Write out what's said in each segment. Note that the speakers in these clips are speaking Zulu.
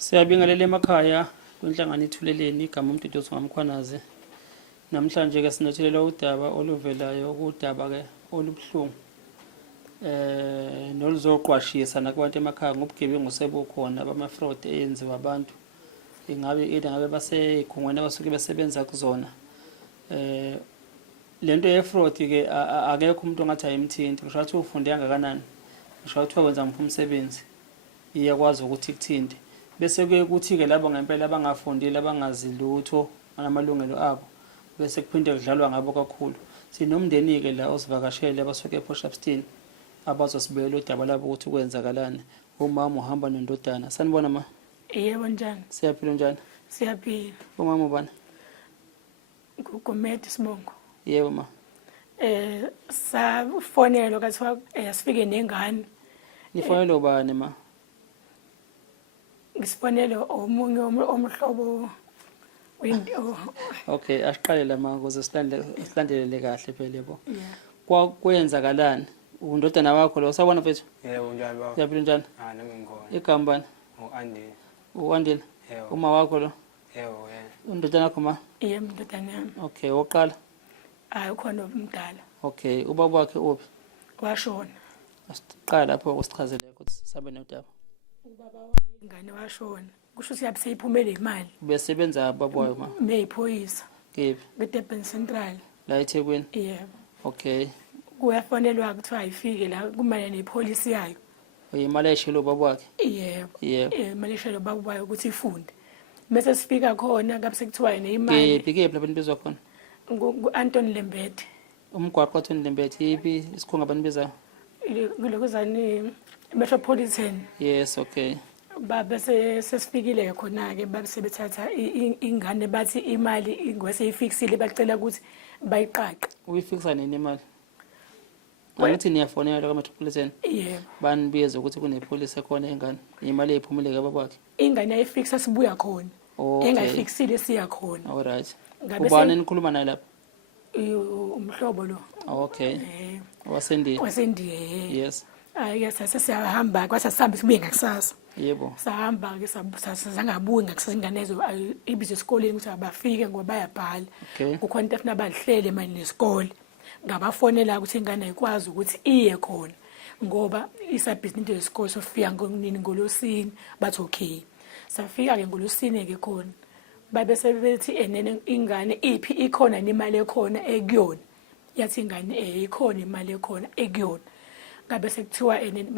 Siyabingelela emakhaya kwinhlangano ithuleleni igama uMduduzo ngamkhwanazi. Namhlanje ke sinothelela udaba oluvelayo kudaba ke olubuhlungu. Noluzoqwashisa nakubantu emakhaya ngobugebengu sebukhona bama-fraud eyenziwa abantu. Ingabe basekhungweni abasuke besebenza kuzona. Lento ye-fraud ke akekho umuntu ongathi ayimthinti. Ngisho ukuthi ufunde kangakanani. Ngisho ukuthi wenza ngiphi umsebenzi. Iyakwazi ukuthi ikuthinte. Bese kuye kuthi-ke labo ngempela abangafundile abangazi lutho ngalamalungelo abo bese kuphinde kudlalwa ngabo kakhulu. Sinomndeni-ke la osivakashele abasuke ePortshepstone abazosibekela udaba labo ukuthi kwenzakalani. Umama uhamba nendodana. Sanibona ma? Yebo njani? Siyaphila njani? Siyaphila. Umama ubani? Ngumedi Sibongo. Yebo ma. Safonelwa kathiwa sifike nengane. Nifonelwe ubani ma? Ngisifonele omunye omhlobo window. Okay, asiqale la ma ukuze silandelele kahle phela yebo. Yeah. Kwenzakalani? Undodana wakho lo sabona mfethu? Yebo njalo baba. Siyaphila njani? Nami ngikhona. Igama bani? U-Andile. U-Andile. Yebo. Uma wakho lo? Yebo yena. Undodana wakho ma? Yebo ndodana yami. Okay, woqala. Hayi khona omdala. Okay, ubaba wakhe uphi? Washona. Asiqala lapho ukusichazele ukuthi sabe nodaba. Ubaba wayo ingane washona. Kusho ukuthi yabe seyiphumele imali. Besebenza baba wayo ma? Meyiphoyisa. Kephi? Bedurban Central. La eThekwini. Yebo. Okay. Kuyafonelwa kuthiwa ayifike la kumanye nepolisi yayo. Imali eshilo baba wakhe? Yebo. Yebo. Imali eshelo baba wayo ukuthi ifunde. Bese sifika khona kabe sekuthiwa imali. Kephi lapho nibizwa khona? Anton Lembede. Umgwaqo wathoni Lembede ipi isikhunga banibiza? Kulokuzani Metropolitan. Yes, okay. Bese sesifikile khona ke babesebethatha ingane bathi imali ingwese ifiksile bacela ukuthi bayiqaqe. Uyifikisa nini imali? Angithi niyafonela kwa Metropolitan. Yebo. Banibiza ukuthi kunepolice ekhona engane. Imali eyiphumile ka baba wakhe. Ingane ayifikisa sibuya khona. Okay. Engayifiksile siya khona. All right. Ngabe Ubani nikhuluma naye lapha? Umhlobo lo. Okay. Wasendiya. Wasendiya. Yes. Ayike sesiyahamba kwathi sihambe sibuye ngakusasa. Yebo. Sahamba ke sazangabuyi ngakusasa ingane ezo ibize esikoleni ukuthi abafike ngoba bayabhala. Okay. Kukhona into efuna badlihlele manje nesikole. Ngabafonela ukuthi ingane ayikwazi ukuthi iye khona ngoba isabhizinisi into yesikole sofika ngonini ngolosini bathi okay. Safika ke ngolosini ke khona. Babe sebethi enene ingane iphi ikhona imali ekhona ekuyona. Yathi ingane ikhona imali ekhona ekuyona. Ngabe sekuthiwa enene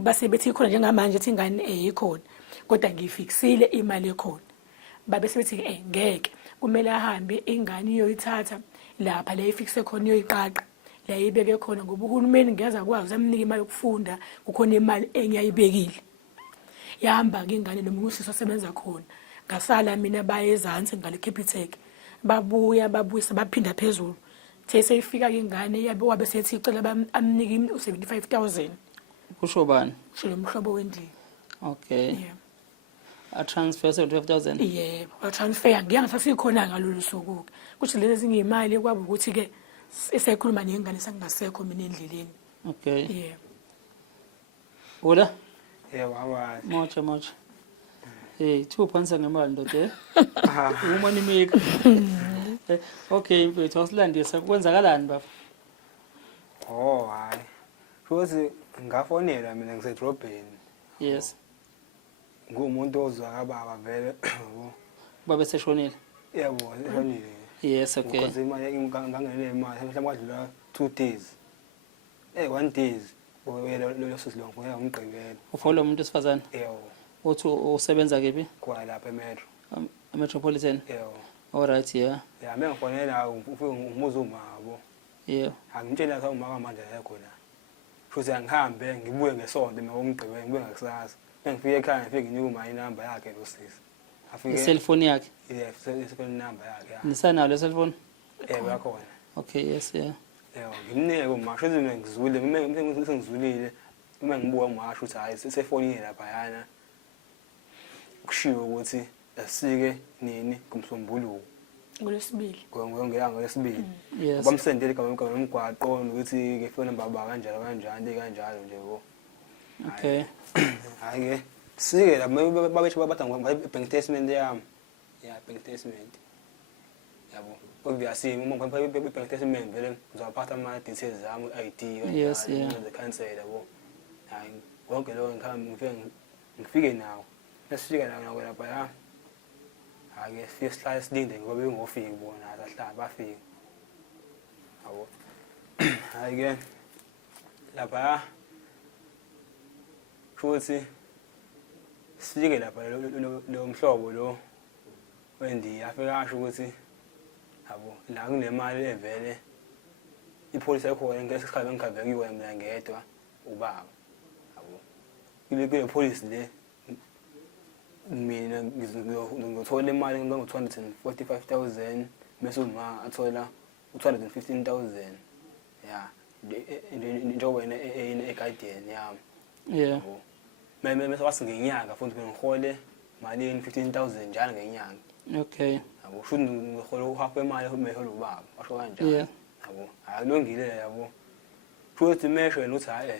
basebethi ikhona njengamanje ethi ingane ikhona kodwa ngiyifiksile imali ekhona. Babe sebethi ngeke kumele ahambe ingane iyoyithatha lapha la ifikse khona iyoyiqaqa la ibeke khona ngoba uhulumeni ngeza kwazi amnika imali yokufunda kukhona imali engiyayibekile. Yahamba ke ingane nomunye osebenza khona. Ngasala mina baye ezantsi ngale Capitec. Babuya baphinda phezulu. Seyifika ke ingane yabe wabe sethi icela amnike u75,000. Kusho bani? Shilo umhlobo wendiya. Okay. Yeah. A transfer 75,000. Yebo, a transfer ngiyangasasikhona ngalolu suku. Kuthi lezi zingimali kwaba ukuthi ke esekhuluma nengane sangasekho mina endleleni. Okay. Yebo. Ola? Yebo baba. Mocha. Hey, 2 ngemali ndoda. Uma nimika. Okay, mfethu wasilandisa kwenzakalani baba? Oh hayi. Futhi ngafonela mina ngisedrobheni. Yes. Ngumuntu ozwa kababa vele yabo. Baba seshonile. Yebo, eshonile. Yes, okay. Because imali ngangenele imali mhlawumbe kwadlula 2 days. 1 days. Lo sisilongo ngiyamgqibela. Ufollow umuntu esifazane? Yebo. Uthi usebenza kephi? Kwa lapha eMetro. Metropolitan. Yebo. All right, yeah. Ya mina ngifonela ufike umuzi umabo. Yeah. Angimtshela sa umama manje ayekho la. Futhi angihambe ngibuye ngesonto mina ngomgqibelo ngibuye ngakusasa. Ngifike ekhaya ngifike nginika uma inamba yakhe lo sisi. Afike I-cellphone yakhe? Yeah, i-cellphone number yakhe. Nisanayo le cellphone? Yebo yakhona. Okay, yes, yeah. Yebo, ngimnike uma shothi mina ngizule, mina sengizulile. Uma ngibuka umasho ukuthi hayi sefonini lapha yana. Kushiwo ukuthi asike nini kumsombuluko. Ngolesibili. Ngiyanga lesibili. Yes. Bamsendele igama lomgwaqo nokuthi ke phone number kanjalo kanjalo nje bo. Okay. Hayi ke sike la babesho babatha bank statement yami ya bank statement yabo obviously uma bank statement vele ngizophatha ama details zami ID Yes, yeah. the cancel yabo hayi konke lo ngifike nawo nasifika nawo lapha ya ake sifike sihlale silinde ngoba bengofiki bona ahlala bafika yabo hayi ke lapha futhi sifike lapha lo mhlobo lo wendi afika asho ukuthi yabo la kunemali evele ipolisi ekhona ngesikhathi ngikhavekiwe mina ngedwa ubaba yabo kule police le mina ngizothola imali ngo245,000 bese uma athola u215,000 ya njengoba eguardian yami Yeah. mase wasingenyanga futhi ngihole malini 15,000 njalo ngenyanga. Okay. Yabo futhi ngihole half imali umeholo ubaba washo kanjalo. Yeah. Yabo akulungile yabo. Futhi mesho yena uthi hayi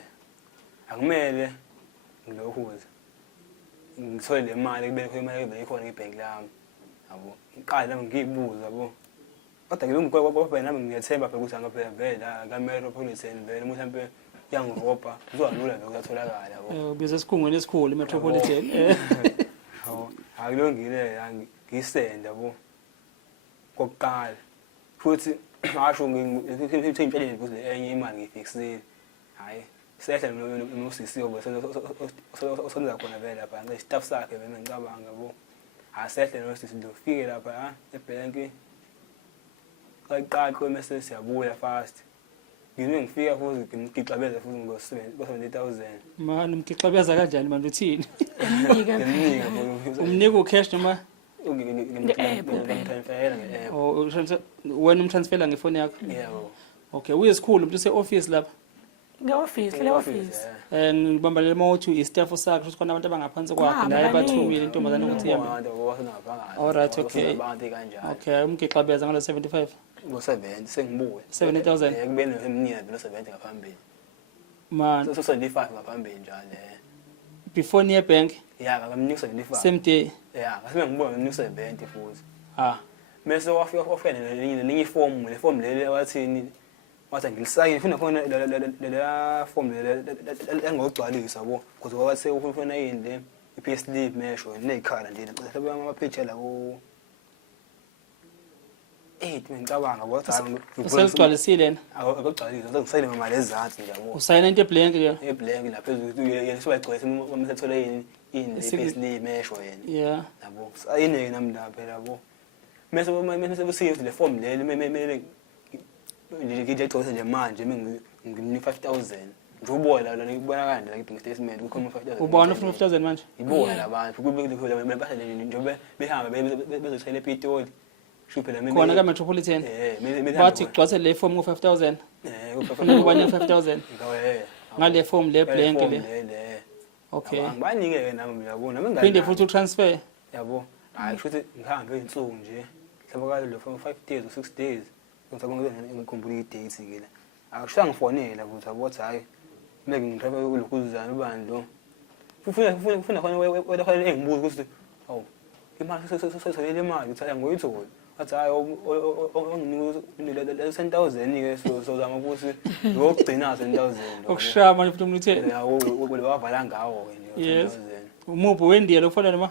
akumele ngilokhuza. Ngithole le mali kubekho imali ebeyikhona ngebank lami. Yabo ngiqala nami ngiyibuza yabo. Kodwa ngilungikho nami ngiyethemba phela ukuthi angaphela vele la Metropolitan vele mhlambe yangiropa kuzolula lokutholakala yabo. Bize esikhungweni esikhulu iMetropolitan. Hawo akulungile ngisenda yabo. Kokuqala futhi ngasho ngithempeleni ukuthi enye imali ngifixile. Hayi sehla nosisi yobo osonza khona vele lapha ngestaff sakhe mina ngicabanga yabo. Asehla nosisi ndofike lapha ebank. Kayiqala kwemessage siyabuya fast. Ngifika futhi ngixabeza futhi ngo70,000. Man umkixabeza kanjani manje uthini? Ngimnika Umnika ucash noma ngimtransferela nge-app. oh wena umtransfera ngefoni yakho? Yebo. Okay, uyesikhulu umuntu ose-office lapha? Nge-office, le-office. Ngibamba le moto istaff sakhe ukuthi khona abantu abangaphansi kwakhe naye bathumile intombazane ukuthi yami. Alright, okay. Abantu kanjalo. Okay, umkixabeza ngalo 75. Ngo70 sengibuya. 70,000. Kubene emniyeni lo 70 ngaphambili. Man, So 75 ngaphambili njalo. before near bank, Yeah, ngamnika 75. same day. Yeah, ngase ngibuya ngamnika 70 futhi. Ah, Mase wafika ofene lelinye iform, le form leli wathini wathi ngilisayine funa khona le form le engogcwalisa yabo kuze wathi ufuna yini le iPayslip mesho nezikhala nje mhlawumbe ama-page la ku 8 ngicabanga ukuthi useligcwalisile na? akugcwalisa ngizosayina imali ezansi nje yabo Usayina into blank ke? eblank lapha phezulu yena sibayigcwalisa uma sethola yini iPayslip mesho yena Yeah. yabo sayine nami lapha yabo mase busiyo le form leli mele ngigcwalisa nje manje ngimnika 5,000 nje ubola la ngibona kanje la ibank statement kukhoma 5,000 Ubona ufuna 5,000 manje? ibola labantu kubekho bese njengoba behamba bezothela ePitoli shuphela mina Khona ka Metropolitan. Bathi gcwalise le form ngo5,000. Ufuna ubani 5,000? Ngale form le blank le. Okay. Ngibanike ke nami uyabona nami Phinde futhi utransfer. yabo hayi futhi ngihambe insuku nje mhlawumbe lo 5 days or 6 days ngikhumbula i-date ke la akusho ngifonela ukuthi abothi hayi meke ngitrafe ulokhuzana ubani lo ufuna khona wena khona engibuza ukuthi awu imali sesele imali uthi ngoyithola athi hayi onginika 10,000 ke sozama ukuthi ngokugcina 10,000 Okushaya manje futhi umuntu utheni? yawo wavala ngawo ke Yes. Umuphi wendiya lokufana noma?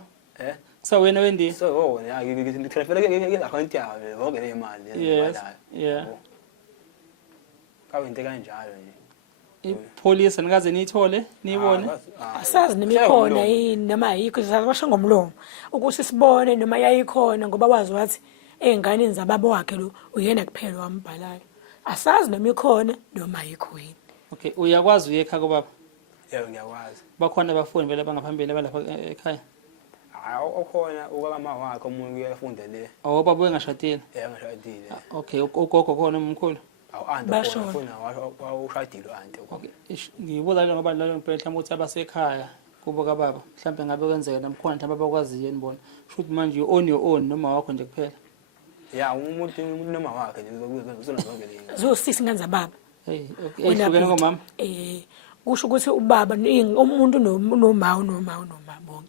Kusawena wendiya? So ya ngitransfer ke account yawo wonke le mali Yes. Yeah. kawente kanjalo nje Ipolice nikaze niyithole niyibone. Asazi noma ikhona yini noma ayikho sisasho ngomlomo ukuthi sibone noma yayikhona ngoba wazi wathi einganeni zababo wakhe lo uyena kuphela wambhalayo. Asazi noma ikhona noma ayikho yini. Okay, uyakwazi uyekha kubaba? yebo ngiyakwazi Bakhona abafundi vele abangaphambili abalapha ekhaya. hayi okhona ukama wakhe umuntu uyafunda le Awubaba engashadile. ngishadile Okay, ugogo khona umkhulu. awuanti Bashona. khona washadile anti Okay, ngibuza nje ngoba lalo mpela mhlawumbe ukuthi abasekhaya kubo kababa mhlawumbe ngabe kwenzeka namkhona mhlawumbe abakwaziyo nibona. Should manje you on your own noma wakho nje kuphela. ya umuntu noma wakhe nje uzona zonke le Zo6 ingane zababa. Hey, okay, ehlukene ngomama. Kusho ukuthi ubaba umuntu noma bonke.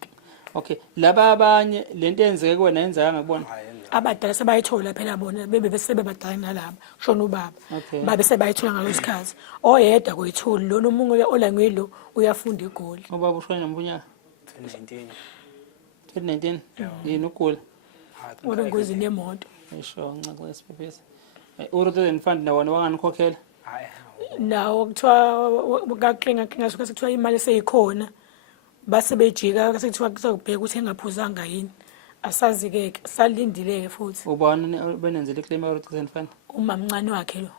Okay, laba abanye lento eyenzeke kuwena yenzeka ngakubona. Hayi, yenzeka. abadala sebayithola phela bona sebebadala nalaba kushona ubaba Okay. babe sebayithola ngalesikhathi oyedwa koyithuli lona omunye ola nguyilo uyafunda igoli Ubaba ushona nombunyaka 2019. 2019. Yini ukugula? ube ngozini yemoto Esho ncaxa lesiphephisa. U-rotation fund nawona wanganikhokhela? Hayi. nawo kuthiwa kaklinga suka sekuthiwa imali seyikhona base bejika sekuthiwa kuzobheka ukuthi engaphuzanga yini asazi-ke salindile-ke futhi Ubani benenzele iclaim ya-rotation fund? umamncane wakhe lo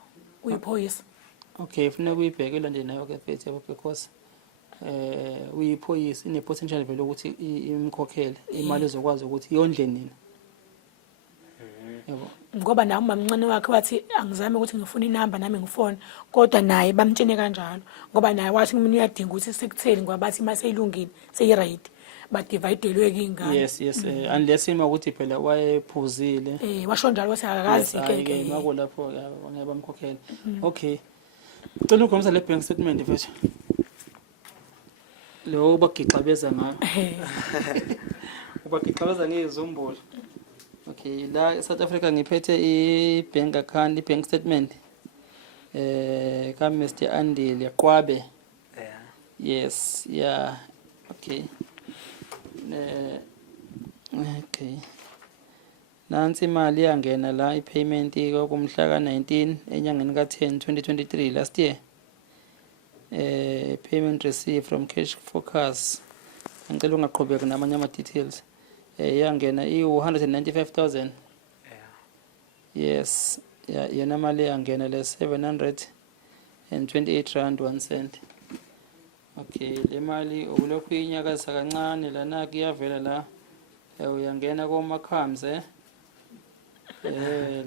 uyiphoyisa Okay, funeka uyibhekela nje nayo ke mfethu yabo because uyiphoyisa ine-potential vele ukuthi imkhokhele imali ezokwazi ukuthi yondle nina. Yebo. ngoba nawe umamncane wakhe wathi angizame ukuthi ngifune inamba nami ngifone kodwa naye bamtshene kanjalo ngoba naye wathi mina uyadinga ukuthi sekutheni ngoba bathi ima seyilungile seyi-right badividelwe-ke iy'ngane Yes, unless ima ukuthi phela wayephuzile. washo njalo wathi akakazi-ke Mako lapho ngeke bamkhokhele. Okay. Cela ungomsa le bank statement mfethu. Lo bagixabeza ngayo. Ubagixabeza ngezizumbulu. Okay, la eSouth Africa ngiphethe i-bank account, i-bank statement. Ka Mr Andile Qwabe. Yeah. Yes, yeah. Okay. Okay. Nansi imali yangena la i-payment kumhla ka-19 enyangeni ka-10 2023 last year. Payment received from Cash Focus. Ngicela ungaqhubeki namanye ama-details. Yangena i-195,000. Yeah. Yes. Yona mali yangena le 728 rand 1 cent. Okay, le mali ulokhu inyakaza kancane lana kuyavela la. Uyangena koMaccoms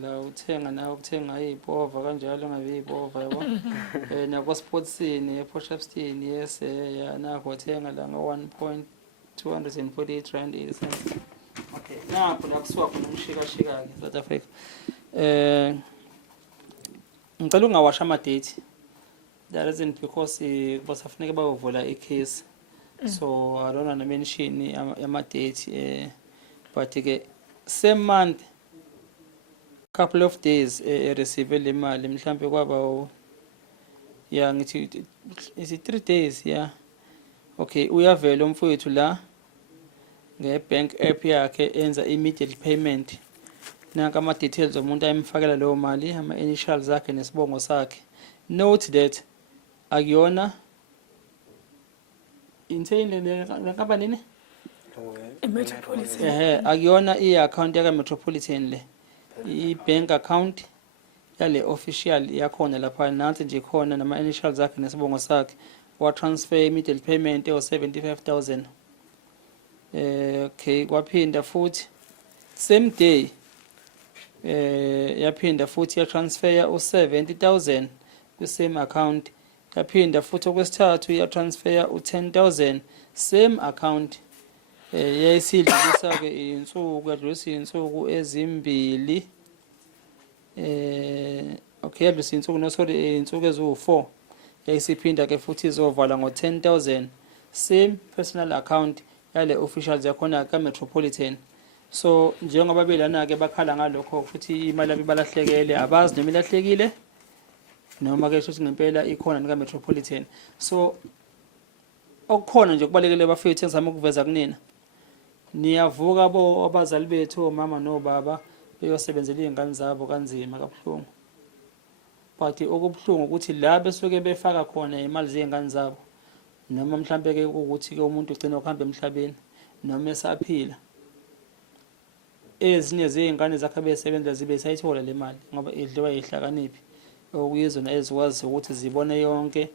la uthenga nawe ukuthenga izipova kanjalo ngabe izipova yabo. Nako Sportsini ePortshepstone yes nako uthenga la nga 1.248 rand 80 cents. Okay, napho la kusuka khona umshika-shika ke South Africa. Ngicela ungawasha ama-date. That isn't because basafuneka bayovula i-case. So I don't want to mention ama-date but ke same month couple of days receive le mali mhlambe kwaba ya ngithi is it 3 days yeah. Okay, uyavela umfowethu la ngebank app yakhe enza immediate payment. Nanka ama details omuntu ayimfakela leyo mali ama initials zakhe nesibongo sakhe. Note that akuyona insane le company ne eMetropolitan akuyona i-account yaka Metropolitan le i-bank account yale official yakhona lapha nansi nje khona nama initials zakhe nesibongo sakhe wa transfer immediate payment o 75,000. Okay, kwaphinda futhi same day yaphinda futhi ya transfer u 70,000 ku same account. Yaphinda futhi okwesithathu ya transfer u 10,000 same account. Yayisidlulisa ke insuku yadlulisa insuku ezimbili. Okay, yadlulisa insuku no sorry insuku ezu4. Yayisiphinda ke futhi izovala ngo 10,000 same personal account yale officials yakhona ka Metropolitan. So njengoba belana ke bakhala ngalokho futhi imali yabo balahlekele abazi noma ilahlekile noma ke futhi ngempela ikhona nika Metropolitan. So okukhona nje kubalekele bafethu engizama ukuveza kunina. Niyavuka bo abazali bethu omama nobaba beyosebenzela izingane zabo kanzima kabuhlungu. But okubhlungu ukuthi la besuke befaka khona imali zezingane zabo noma mhlambe ke ukuthi ke umuntu ugcina ukuhamba emhlabeni noma esaphila. Ezinye zezingane zakhe besebenza zibe sayithola le mali ngoba idliwa yihlakaniphi okuyizona ezikwazi ukuthi zibone yonke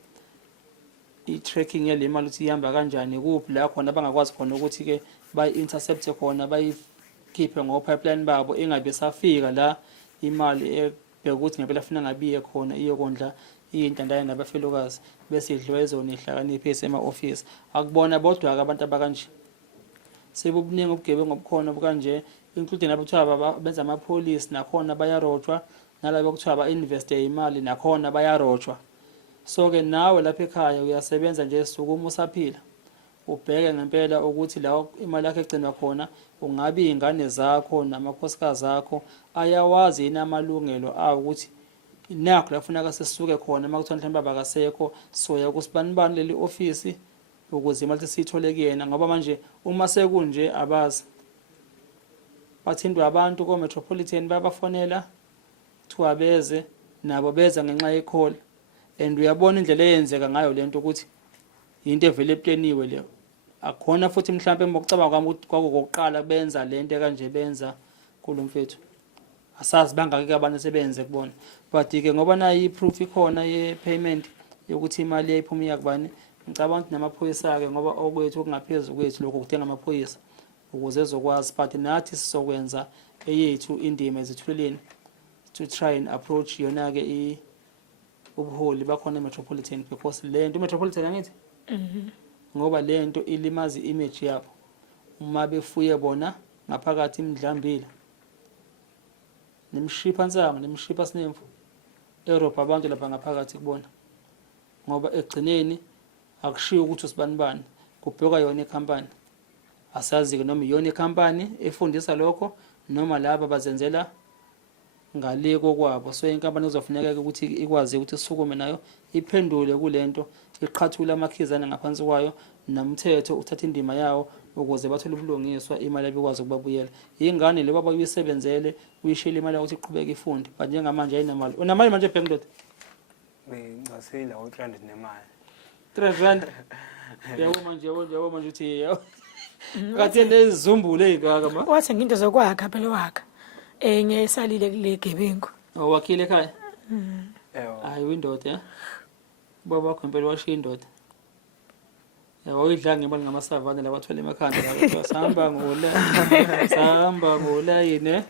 i-tracking yale mali ukuthi ihamba kanjani kuphi la khona bangakwazi khona ukuthi ke bayi-intercept khona bayikhiphe ngo-pipeline babo engabe safika la imali ebheka ukuthi ngempela funa ngabiye khona iyokondla iy'ntandane nabafelokazi bese idliwa ezona ihlakaniphi esema-ofisi. Akubona bodwa-ke abantu abakanje sebubuningi ubugebengu obukhona obukanje including labo kuthiwa benza amapholisi nakhona bayarojwa nalabo kuthiwa ba-investe imali nakhona bayarojwa. So ke nawe lapha ekhaya uyasebenza nje suku uma usaphila ubheke ngempela ukuthi la imali yakhe egcinwa khona ungabe iy'ngane zakho namakhosikazi akho ayawazi yini amalungelo awo ukuthi nakho la funeka sisuke khona uma kuthiwa mhlawumbe abakasekho soya kusibani leli ofisi ukuze imali siyithole kuyena ngoba manje uma sekunje abazi bathindwa abantu ko-Metropolitan babafonela kuthiwa beze nabo beza ngenxa ye-call and uyabona indlela eyenzeka ngayo lento ukuthi into evele epleniwe leyo akhona futhi mhlawumbe ngokucabanga kwami ukuthi kwakukokuqala benza lento kanje benza kulo mfethu asazi bangake abantu sebenze kubona but ke ngoba nayo i-proof ikhona ye-payment yokuthi imali yayiphuma yakubani ngicabanga ukuthi namaphoyisa ke ngoba okwethu okungaphezulu kwethu lokho kudinga amaphoyisa ukuze ezokwazi but nathi sizokwenza eyethu indima ezithuleleni to try and approach yona ke ubuholi bakhona eMetropolitan because lento iMetropolitan angithi ngoba lento ilimaza i-image yabo uma befuye bona ngaphakathi imidlambila nemshipha nsango nemshipha sinemfu Europe abantu lapha ngaphakathi kubona ngoba egcineni akushiyo ukuthi usibani kubheka yona ikhampani asazi ke noma iyona ikhampani efundisa lokho noma laba bazenzela ngaleko kwabo so inkampani kuzofuneka ukuthi ikwazi ukuthi isukume nayo iphendule kulento iqhathula amakhizana ngaphansi kwayo nomthetho uthatha indima yawo ukuze bathole ubulungiswa imali ebikwazi ukubabuyela ingane le baba uyisebenzele uyishela imali ukuthi iqhubeke ifunde but njengamanje ayinamali unamali manje ebhenki ndoda ngasela u300 nemali 3 rand yabo manje uthi kathi nezizumbule ezikaka ma wathi nginto zokwakha phela wakha enye esalile kule gebengu wakhile ekhaya yebo windoda baba wakho impela washiya indoda uyidla ngemali ngamasavana la bathola emakhanda la sahamba ngolayini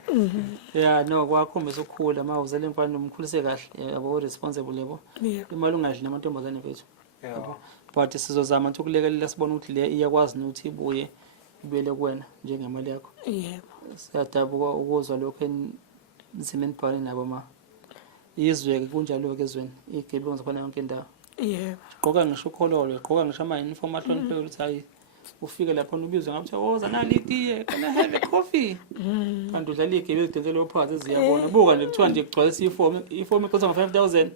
ya no kwakhombisa ukukhula ma uzele mfana nomkhulise kahle yabo responsible yabo imali ungadli namantombazane bethu yebo but sizozama ukuthi ukulekelela sibone ukuthi le iyakwazi ukuthi ibuye ibele kuwena njengemali yakho yebo siyadabuka ukuzwa lokho emzimeni bhani nabo ma izwe kunjalo ke ezweni igebengu zakhona yonke indawo yebo gqoka ngisho ukhololo gqoka ngisho ama uniform ahlonipheke ukuthi hayi ufike lapha ubizwe ngathi oza nali itiye can I have a coffee kanti udlala igebengu idenselo phansi eziyabona buka nje kuthiwa nje kugcwalisa iform iqosa ngo 5000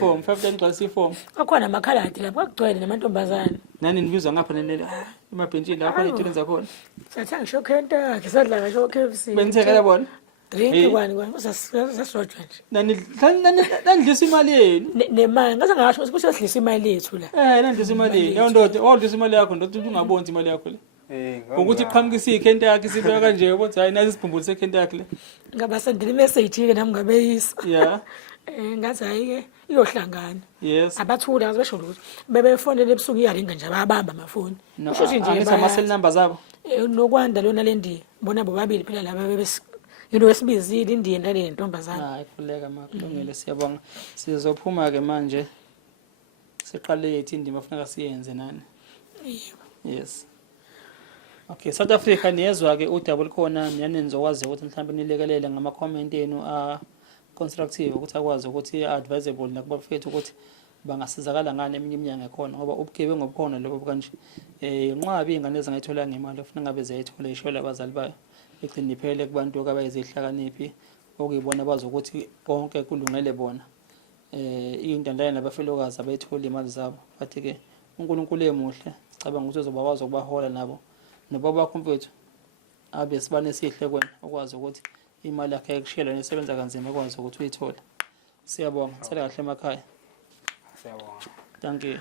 5000 gcwalisa iform akhona amakhaladi lapha kugcwele namantombazane nani nibizwa ngapha nenele emabhentshini lapha ezituleni zakhona sathi ngisho Kentucky sadla ngisho KFC bengitheka yabona drink kwani usasodwa nje nandlisa imali yenu nemali ngase ngasho ukuthi kusesidlisa imali yethu la nandlisa imali yenu leyo ndoda odlisa imali yakho ndoda ungabonzi imali yakho le ukuthi iqhamukisa iKentucky sibeka kanje ukuthi hayi nazi isibhumbulu seKentucky le ngabasendela imessage ke nami ngabeyisa yeah ngathi hayi ke iyohlangana yes abathula azibesho ukuthi bebefonele ebusuku iyalinga nje abahamba amafoni kusho nje ama cell numbers abo nokwanda lona lendi bona bobabili phela laba yini wesibizile indiye nale ntombazana hayi kuleka makulungile siyabonga sizophuma ke manje siqale ethi indima kufanele siyenze nani yes okay South Africa niyezwa ke udouble khona mina nizokwazi ukuthi mhlawumbe nilekelele ngama comment enu constructive ukuthi akwazi ukuthi advisable nakubafethu ukuthi bangasizakala ngane eminye iminyaka ekhona ngoba ubugebengu obukhona lokho kanje inqwabi ingane ezingayithola ngemali ofuna ngabe ziyayithola ishola abazali bayo egcina iphele kubantu abayizihlakaniphi okuyibona bazokuthi konke kulungele bona intandane nabafelokazi abayithola imali zabo bathi ke uNkulunkulu emuhle cabanga ukuthi uzobakwazi ukubahola nabo nobaba bakho mfethu abe sibane sihle kwena okwazi ukuthi imali yakhe ekushela nesebenza kanzima ekwazi ukuthi uyithola siyabonga sala kahle emakhaya siyabonga thank you